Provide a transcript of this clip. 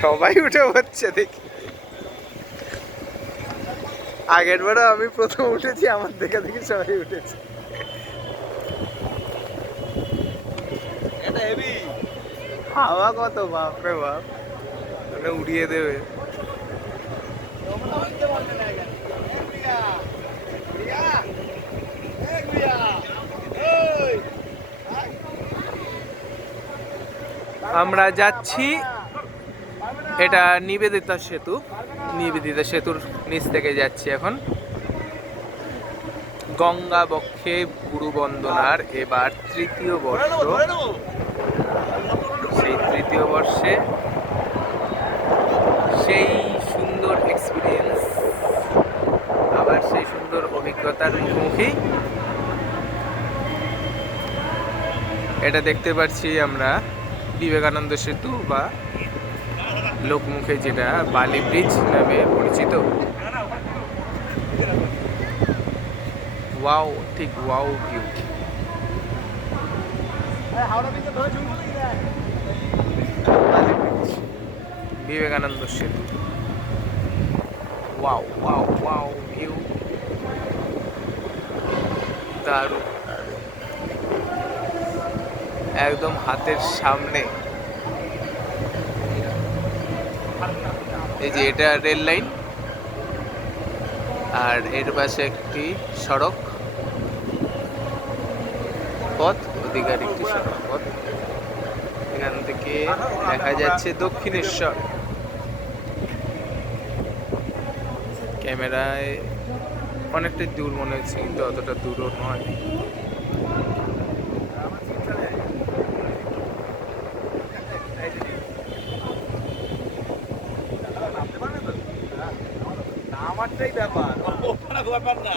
সবাই উঠে হচ্ছে দেখি। আগের বারও আমি প্রথম উঠেছি আমার দেখে দেখি সবাই উঠেছে। হাওয়া কত বাপ রে বাপ। মানে উড়িয়ে দেবে। আমরা যাচ্ছি এটা নিবেদিতা সেতু। নিবেদিতা সেতুর নিচ থেকে যাচ্ছি এখন। গঙ্গা বক্ষে গুরু বন্দনার এবার তৃতীয় বর্ষ। সেই তৃতীয় বর্ষে সেই সুন্দর এক্সপিরিয়েন্স আবার সেই সুন্দর অভিজ্ঞতার মুখোমুখি। এটা দেখতে পাচ্ছি আমরা বিবেকানন্দ সেতু বা লোকমুখে যেটা বালি ব্রিজ নামে পরিচিত। ওয়াও, ঠিক wow view. Vivekananda Setu. Wow wow wow view. দারুণ। একদম হাতের সামনে। এই যে এটা রেল লাইন আর এর পাশে একটি সড়ক, পথ আর একটি সড়ক পথ। এখান থেকে দেখা যাচ্ছে দক্ষিণেশ্বর। ক্যামেরায় অনেকটাই দূর মনে হচ্ছে, কিন্তু অতটা দূরও নয়। আমারটাই ব্যাপার ওটা ব্যাপার না